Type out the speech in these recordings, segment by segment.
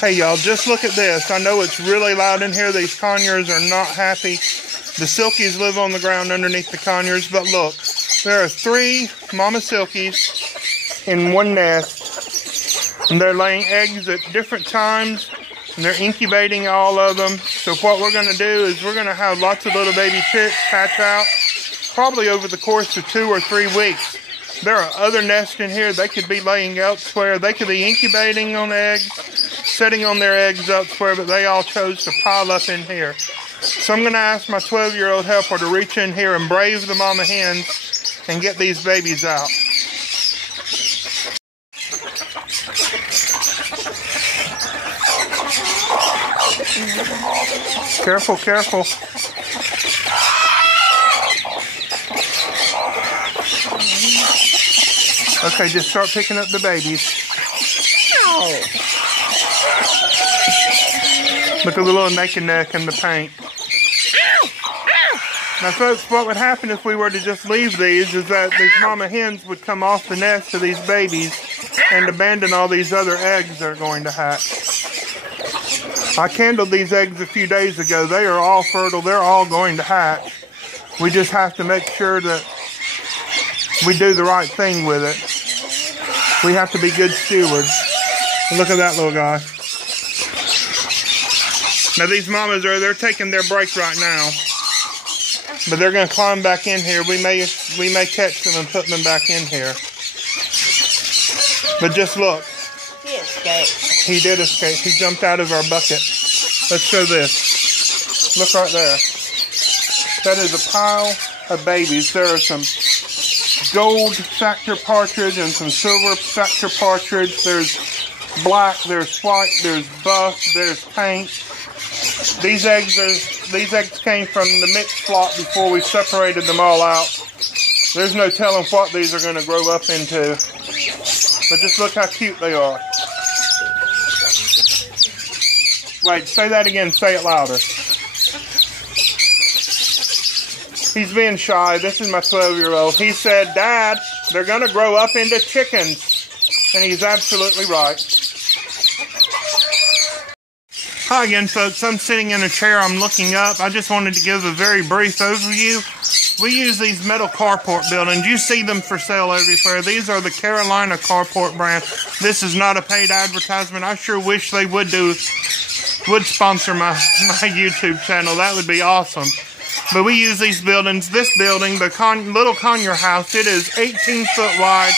Hey y'all, just look at this. I know it's really loud in here. These conures are not happy. The silkies live on the ground underneath the conures, but look, there are 3 mama silkies in one nest, and they're laying eggs at different times, and they're incubating all of them. So what we're going to do is we're going to have lots of little baby chicks hatch out, probably over the course of 2 or 3 weeks. There are other nests in here. They could be laying elsewhere. They could be incubating on eggs, setting on their eggs elsewhere, but they all chose to pile up in here. So I'm going to ask my 12-year-old helper to reach in here and brave the mama hens and get these babies out. Careful, careful. Okay, just start picking up the babies. Look at the little naked neck and the paint. Now folks, what would happen if we were to just leave these is that these mama hens would come off the nest of these babies and abandon all these other eggs they're going to hatch. I candled these eggs a few days ago. They are all fertile. They're all going to hatch. We just have to make sure that we do the right thing with it. We have to be good stewards. And look at that little guy. Now these mamas they're taking their break right now. But they're going to climb back in here. We may catch them and put them back in here. But just look. He escaped. He did escape. He jumped out of our bucket. Let's show this. Look right there. That is a pile of babies. There are some gold factor partridge and some silver factor partridge. There's black, there's white, there's buff, there's paint. These eggs came from the mixed flock before we separated them all out. There's no telling what these are going to grow up into. But just look how cute they are. Wait, say that again. Say it louder. He's being shy. This is my 12-year-old. He said, Dad, they're going to grow up into chickens. And he's absolutely right. Hi again, folks. I'm sitting in a chair. I'm looking up. I just wanted to give a very brief overview. We use these metal carport buildings. You see them for sale everywhere. These are the Carolina carport brand. This is not a paid advertisement. I sure wish they would sponsor my YouTube channel. That would be awesome. But we use these buildings. This building, the little Conure house, it is 18 foot wide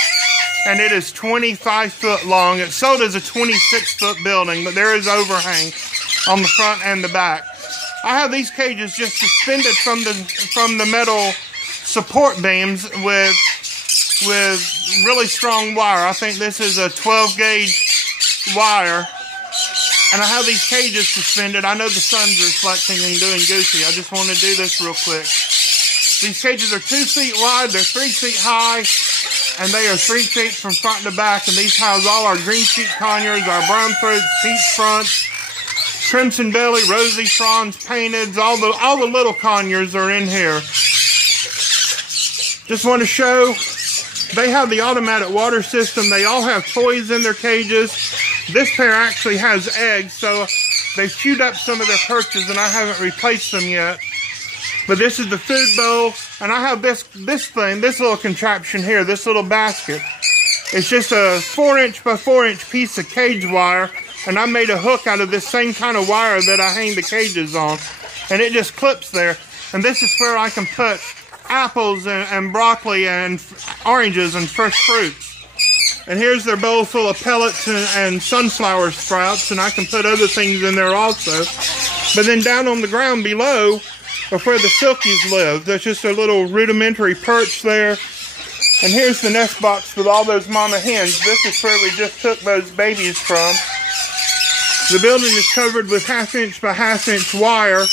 and it is 25 foot long. It's sold as a 26-foot building, but there is overhang on the front and the back. I have these cages just suspended from the metal support beams with really strong wire. I think this is a 12 gauge wire. And I have these cages suspended. I know the sun's reflecting and doing goofy. I just want to do this real quick. These cages are 2 feet wide. They're 3 feet high. And they are 3 feet from front to back. And these house all our green cheek conures, our brown throats, peach fronts, crimson belly, rosy fronds, painteds, all the little conures are in here. Just want to show, they have the automatic water system. They all have toys in their cages. This pair actually has eggs, so they've chewed up some of their perches and I haven't replaced them yet. But this is the food bowl, and I have this little contraption here, this little basket. It's just a 4-inch by 4-inch piece of cage wire, and I made a hook out of this same kind of wire that I hang the cages on. And it just clips there. And this is where I can put apples and broccoli and oranges and fresh fruits. And here's their bowl full of pellets and sunflower sprouts, and I can put other things in there also. But then down on the ground below are where the silkies live. There's just a little rudimentary perch there. And here's the nest box with all those mama hens. This is where we just took those babies from. The building is covered with 1/2-inch by 1/2-inch wire.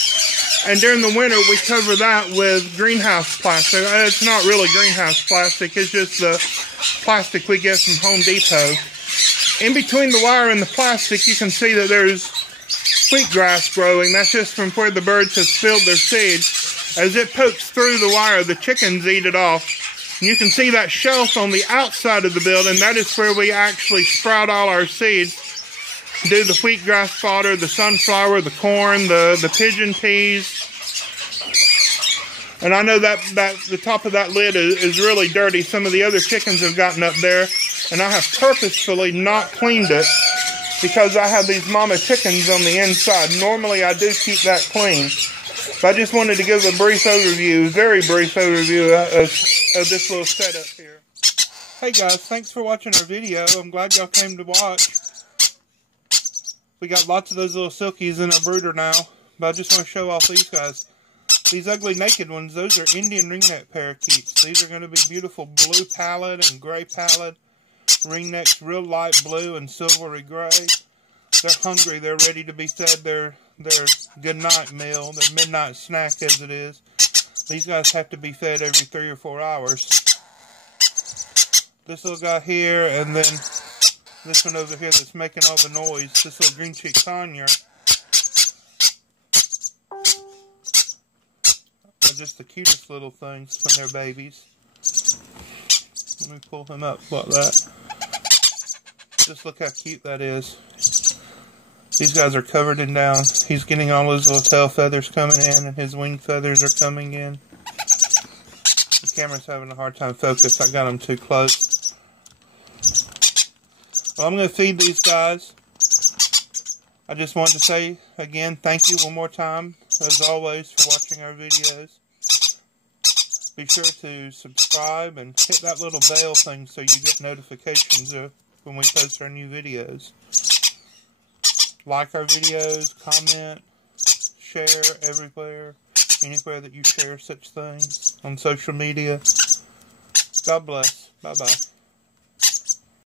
And during the winter, we cover that with greenhouse plastic. It's not really greenhouse plastic. It's just the plastic we get from Home Depot. In between the wire and the plastic, you can see that there's wheatgrass growing. That's just from where the birds have spilled their seeds. As it pokes through the wire, the chickens eat it off. And you can see that shelf on the outside of the building. That is where we actually sprout all our seeds. do the wheatgrass fodder, the sunflower, the corn, the pigeon peas. And I know that the top of that lid is really dirty. Some of the other chickens have gotten up there, and I have purposefully not cleaned it because I have these mama chickens on the inside. Normally I do keep that clean. But I just wanted to give a brief overview, very brief overview of this little setup here. Hey guys, thanks for watching our video. I'm glad y'all came to watch. We got lots of those little silkies in our brooder now, but I just want to show off these guys. These ugly naked ones, those are Indian ringneck parakeets. These are going to be beautiful blue pallid and gray pallid ringnecks, real light blue and silvery gray. They're hungry, they're ready to be fed their good night meal, their midnight snack as it is. These guys have to be fed every 3 or 4 hours. This little guy here, and then this one over here that's making all the noise, this little green cheek conure. Just the cutest little things when they're babies. Let me pull him up like that. Just look how cute that is. These guys are covered in down. He's getting all his little tail feathers coming in, and his wing feathers are coming in. The camera's having a hard time focus. I got them too close. Well, I'm going to feed these guys. I just wanted to say again, thank you one more time, as always, for watching our videos. Be sure to subscribe and hit that little bell thing so you get notifications when we post our new videos. Like our videos, comment, share everywhere, anywhere that you share such things on social media. God bless. Bye-bye.